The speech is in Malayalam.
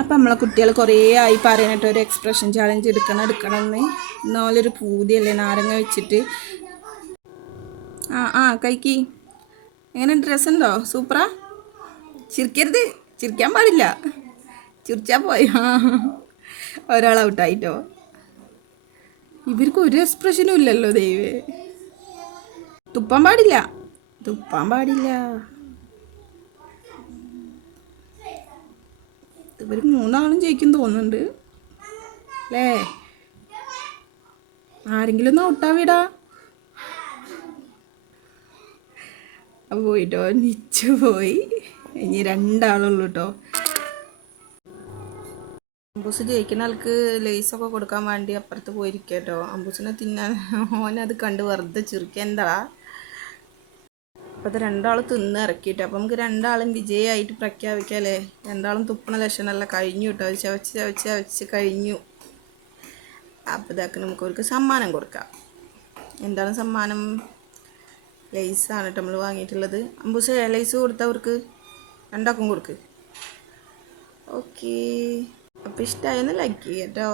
അപ്പം നമ്മളെ കുട്ടികൾ കുറേ ആയി പറയാനായിട്ട് ഒരു എക്സ്പ്രഷൻ ചാലഞ്ച് എടുക്കണം എന്ന്. ഇന്നോലൊരു പൂതിയല്ലേ നാരങ്ങ വെച്ചിട്ട്. കൈക്ക് എങ്ങനെ രസമുണ്ടോ? സൂപ്പറാ? ചിരിക്കരുത്, ചിരിക്കാൻ പാടില്ല, ചിരിച്ചാൽ പോയി. ഒരാൾ ഔട്ടായിട്ടോ. ഇവർക്ക് ഒരു എക്സ്പ്രഷനും ഇല്ലല്ലോ ദൈവേ. തുപ്പാൻ പാടില്ല, തുപ്പാൻ പാടില്ല. ഇവർ മൂന്നാളും ജയിക്കും തോന്നുന്നുണ്ട് അല്ലേ? ആരെങ്കിലും ഒന്ന് ഔട്ടാവിടാ. പോയിട്ടോ, നിച്ചു പോയി. ഇനി രണ്ടാളുള്ളൂ കേട്ടോ. അമ്പൂസ് ജയിക്കുന്ന ആൾക്ക് ലേസൊക്കെ കൊടുക്കാൻ വേണ്ടി അപ്പുറത്ത് പോയിരിക്കുക കേട്ടോ. അമ്പൂസിനെ തിന്നാൻ ഓനത് കണ്ട് വെറുതെ ചിരിക്കുക. എന്താ അപ്പോൾ അത് രണ്ടാളും തിന്ന് ഇറക്കിയിട്ട്. അപ്പം നമുക്ക് രണ്ടാളും വിജയമായിട്ട് പ്രഖ്യാപിക്കാമല്ലേ? രണ്ടാളും തുപ്പണ ലക്ഷണമല്ല, കഴിഞ്ഞു കേട്ടോ. അത് ചവച്ച് ചവച്ച് ചവച്ച് കഴിഞ്ഞു. അപ്പോൾ ഇതാക്കി നമുക്ക് അവർക്ക് സമ്മാനം കൊടുക്കാം. എന്താണ് സമ്മാനം? ലൈസാണ് കേട്ടോ നമ്മൾ വാങ്ങിയിട്ടുള്ളത്. അമ്പൂസ് ലൈസ് കൊടുത്തവർക്ക് രണ്ടാക്കും കൊടുക്ക്. ഓക്കേ, അപ്പോൾ ഇഷ്ടമായെന്ന് ലൈക്ക് ചെയ്യാം കേട്ടോ.